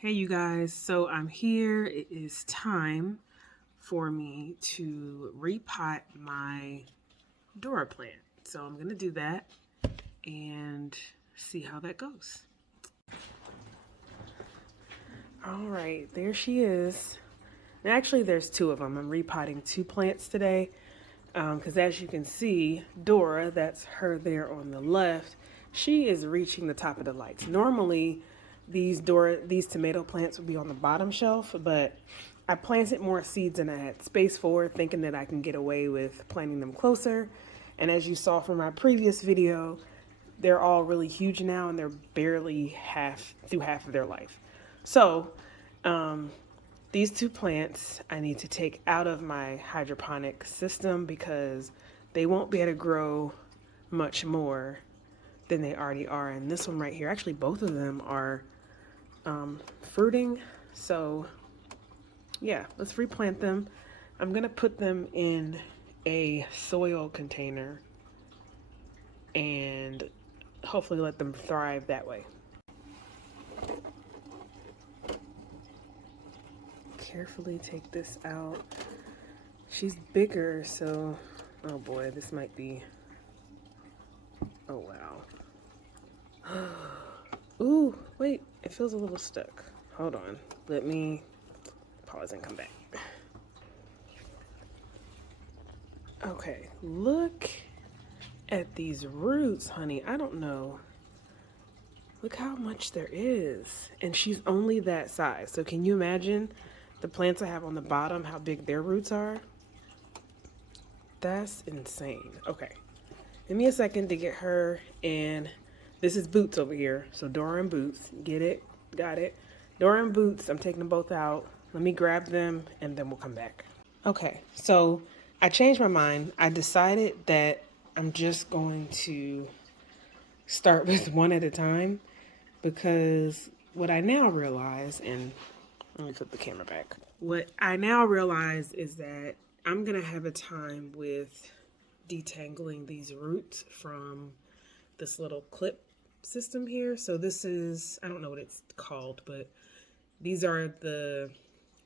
Hey you guys, so I'm here. It is time for me to repot my Dora plant. So I'm gonna do that and see how that goes. All right, there she is. And actually there's two of them. I'm repotting two plants today because as you can see, Dora, that's her there on the left, she is reaching the top of the lights. Normally, these tomato plants would be on the bottom shelf, but I planted more seeds than I had space for, thinking that I can get away with planting them closer. And as you saw from my previous video, they're all really huge now and they're barely through half of their life. So these two plants I need to take out of my hydroponic system because they won't be able to grow much more than they already are. And this one right here, actually both of them are fruiting. So yeah, let's replant them. I'm gonna put them in a soil container and hopefully let them thrive that way. Carefully take this out. She's bigger, so oh boy, this might be, oh wow. Ooh, wait, it feels a little stuck. Hold on, let me pause and come back. Okay, look at these roots, honey. I don't know. Look how much there is. And she's only that size. So can you imagine the plants I have on the bottom, how big their roots are? That's insane. Okay, give me a second to get her. And this is Boots over here. So Dora and Boots, get it? Got it. Dora and Boots, I'm taking them both out. Let me grab them and then we'll come back. Okay, so I changed my mind. I decided that I'm just going to start with one at a time because what I now realize, and let me flip the camera back. What I now realize is that I'm gonna have a time with detangling these roots from this little clip system here. So this is, I don't know what it's called, but these are the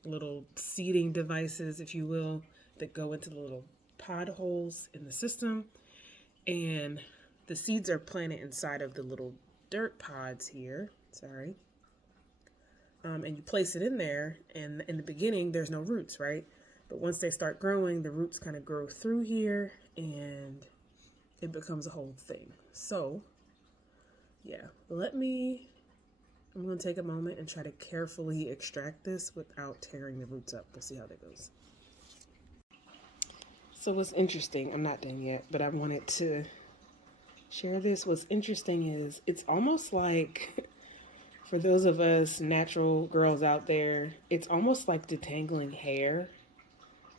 little seeding devices, if you will, that go into the little pod holes in the system. And the seeds are planted inside of the little dirt pods here. Sorry. And you place it in there, and in the beginning, there's no roots, right? But once they start growing, the roots kind of grow through here, and it becomes a whole thing. So, yeah, I'm going to take a moment and try to carefully extract this without tearing the roots up. We'll see how that goes. So what's interesting, I'm not done yet, but I wanted to share this. What's interesting is it's almost like, for those of us natural girls out there, it's almost like detangling hair.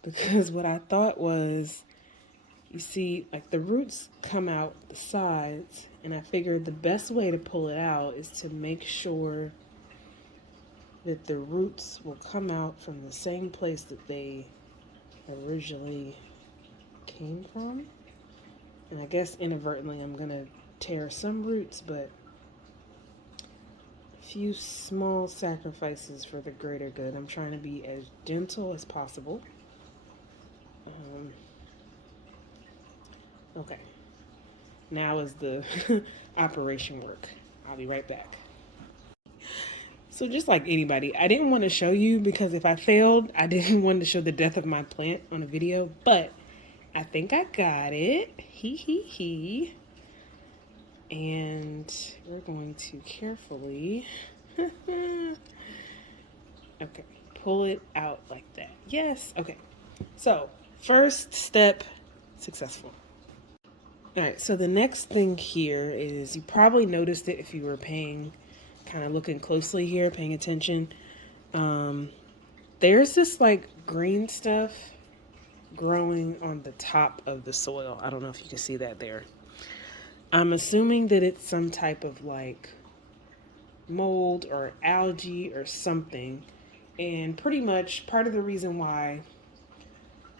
Because what I thought was, you see, like the roots come out the sides, and I figured the best way to pull it out is to make sure that the roots will come out from the same place that they originally came from. And I guess inadvertently I'm gonna tear some roots, but a few small sacrifices for the greater good. I'm trying to be as gentle as possible. Okay, now is the operation work. I'll be right back. So just like anybody, I didn't want to show you because if I failed, I didn't want to show the death of my plant on a video, but I think I got it. He. And we're going to carefully, okay, pull it out like that. Yes, okay. So first step, successful. All right, so the next thing here is, you probably noticed it if you were kind of looking closely here, paying attention. There's this like green stuff growing on the top of the soil. I don't know if you can see that there. I'm assuming that it's some type of like mold or algae or something. And pretty much part of the reason why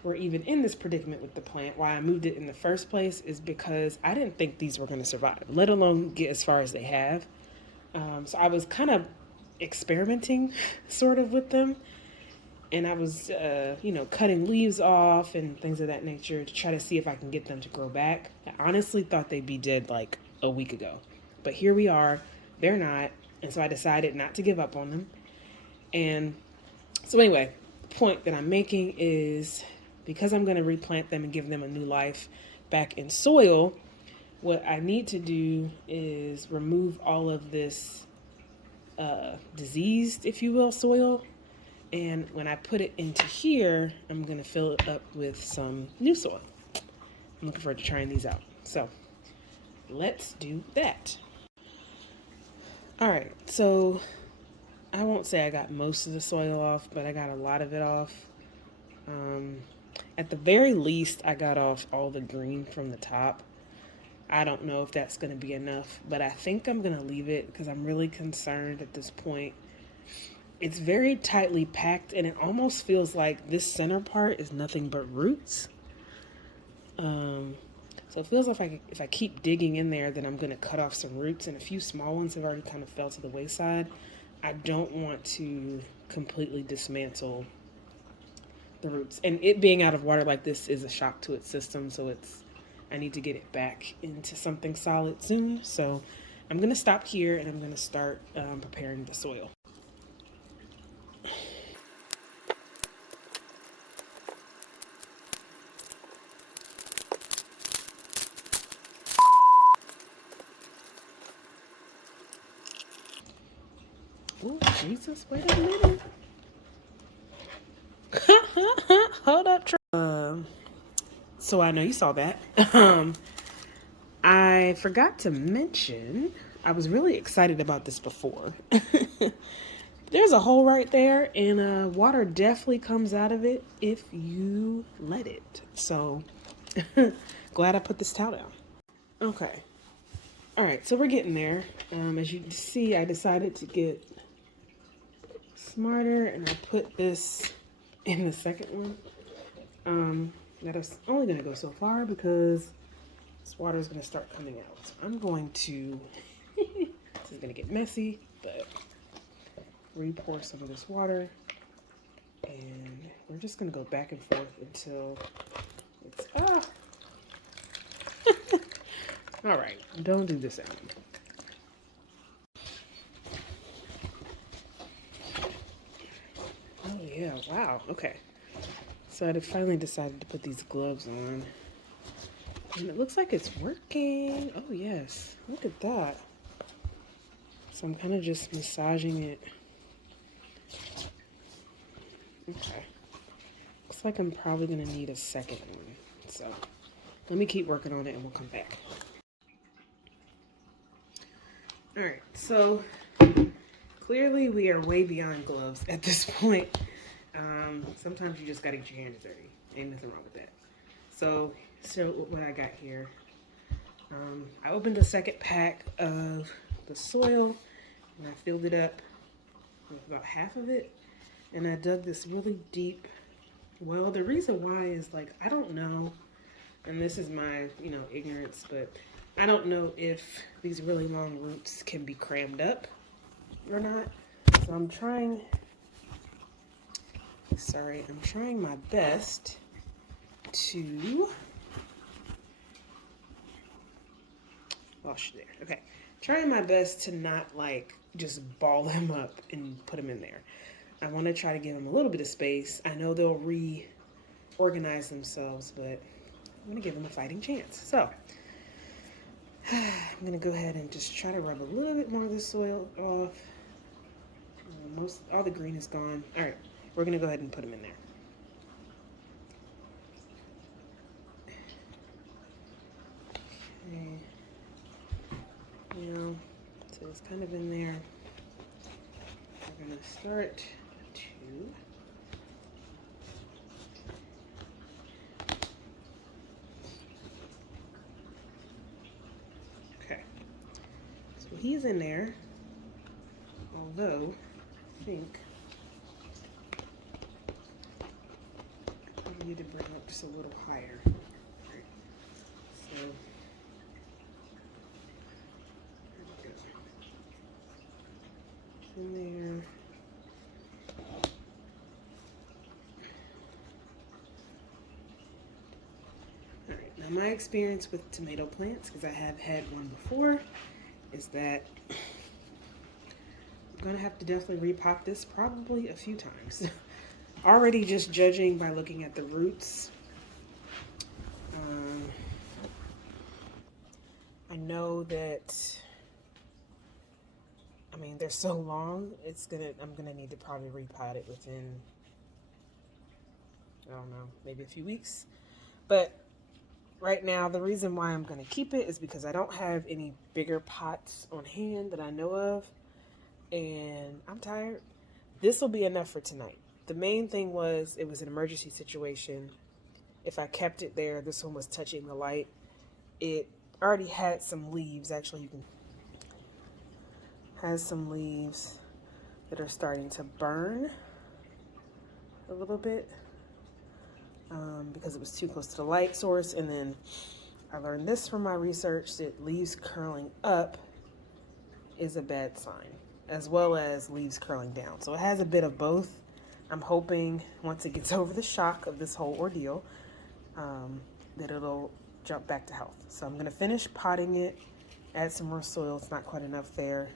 we're even in this predicament with the plant, why I moved it in the first place, is because I didn't think these were going to survive, let alone get as far as they have. So I was kind of experimenting sort of with them. And I was, cutting leaves off and things of that nature to try to see if I can get them to grow back. I honestly thought they'd be dead like a week ago. But here we are. They're not. And so I decided not to give up on them. And so anyway, the point that I'm making is because I'm going to replant them and give them a new life back in soil, what I need to do is remove all of this diseased, if you will, soil. And when I put it into here, I'm going to fill it up with some new soil. I'm looking forward to trying these out. So let's do that. All right, so I won't say I got most of the soil off, but I got a lot of it off. At the very least, I got off all the green from the top. I don't know if that's going to be enough, but I think I'm going to leave it because I'm really concerned at this point. It's very tightly packed, and it almost feels like this center part is nothing but roots. So it feels like if I keep digging in there, then I'm going to cut off some roots, and a few small ones have already kind of fell to the wayside. I don't want to completely dismantle the roots. And it being out of water like this is a shock to its system, so I need to get it back into something solid soon. So I'm going to stop here, and I'm going to start preparing the soil. Oh, Jesus, wait a minute. Hold up. So I know you saw that. I forgot to mention, I was really excited about this before. There's a hole right there, and water definitely comes out of it if you let it. So glad I put this towel down. Okay. All right, so we're getting there. As you can see, I decided to get smarter, and I put this in the second one. That is only going to go so far because this water is going to start coming out. So I'm going to, this is going to get messy, but re-pour some of this water, and we're just going to go back and forth until it's, all right, don't do this anymore. Oh yeah, wow, okay. So I finally decided to put these gloves on, and it looks like it's working. Oh yes, look at that. So I'm kind of just massaging it. Okay. Looks like I'm probably gonna need a second one. So let me keep working on it and we'll come back. All right, so clearly we are way beyond gloves at this point. Sometimes you just gotta get your hands dirty. Ain't nothing wrong with that. So what I got here, I opened the second pack of the soil and I filled it up with about half of it, and I dug this really deep well. The reason why is, like, I don't know, and this is my ignorance, but I don't know if these really long roots can be crammed up or not. So I'm trying my best to wash there. Okay, trying my best to not like just ball them up and put them in there. I want to try to give them a little bit of space. I know they'll reorganize themselves, but I'm gonna give them a fighting chance. So I'm gonna go ahead and just try to rub a little bit more of the soil off. All the green is gone. All right, we're gonna go ahead and put them in there. Okay. So it's kind of in there. We're gonna start to okay. So he's in there, although I think need to bring up just a little higher. Right. So, in there. All right. Now my experience with tomato plants, because I have had one before, is that I'm gonna have to definitely repot this probably a few times. Already just judging by looking at the roots. I know that, I mean, they're so long, I'm gonna need to probably repot it within, I don't know, maybe a few weeks. But right now, the reason why I'm gonna keep it is because I don't have any bigger pots on hand that I know of, and I'm tired. This will be enough for tonight. The main thing was it was an emergency situation. If I kept it there, this one was touching the light. It already had some leaves. Actually, you can has some leaves that are starting to burn a little bit because it was too close to the light source. And then I learned this from my research, that leaves curling up is a bad sign, as well as leaves curling down. So it has a bit of both. I'm hoping once it gets over the shock of this whole ordeal, that it'll jump back to health. So I'm gonna finish potting it, add some more soil, it's not quite enough there,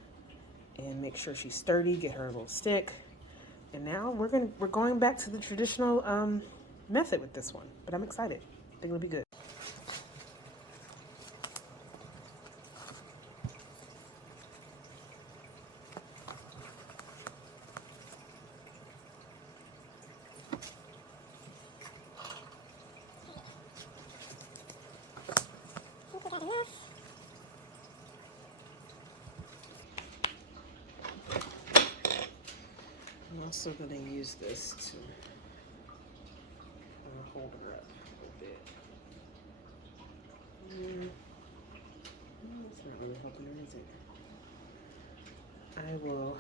and make sure she's sturdy, get her a little stick. And now we're going back to the traditional method with this one, but I'm excited. I think it'll be good. I'm also going to use this to hold her up a little bit. It's not really helping her, is it? I will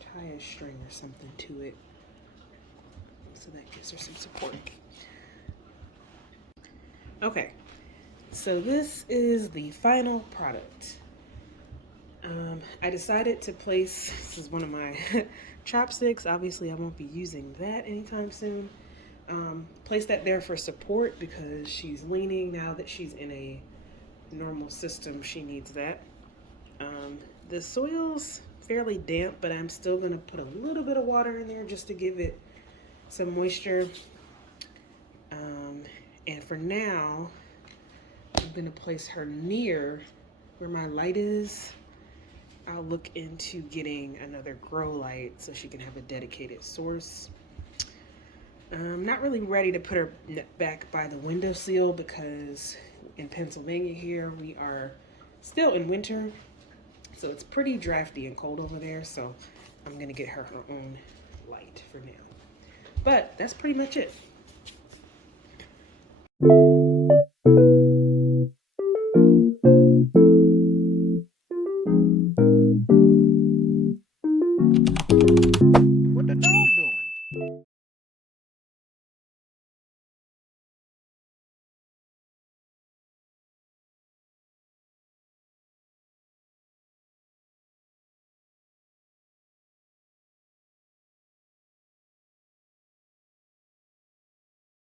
tie a string or something to it so that gives her some support. Okay, so this is the final product. I decided to place, this is one of my chopsticks. Obviously I won't be using that anytime soon. Place that there for support because she's leaning. Now that she's in a normal system, she needs that. The soil's fairly damp, but I'm still gonna put a little bit of water in there just to give it some moisture. And for now, I'm gonna place her near where my light is. I'll look into getting another grow light so she can have a dedicated source. I'm not really ready to put her back by the windowsill because in Pennsylvania here, we are still in winter. So it's pretty drafty and cold over there. So I'm gonna get her own light for now. But that's pretty much it.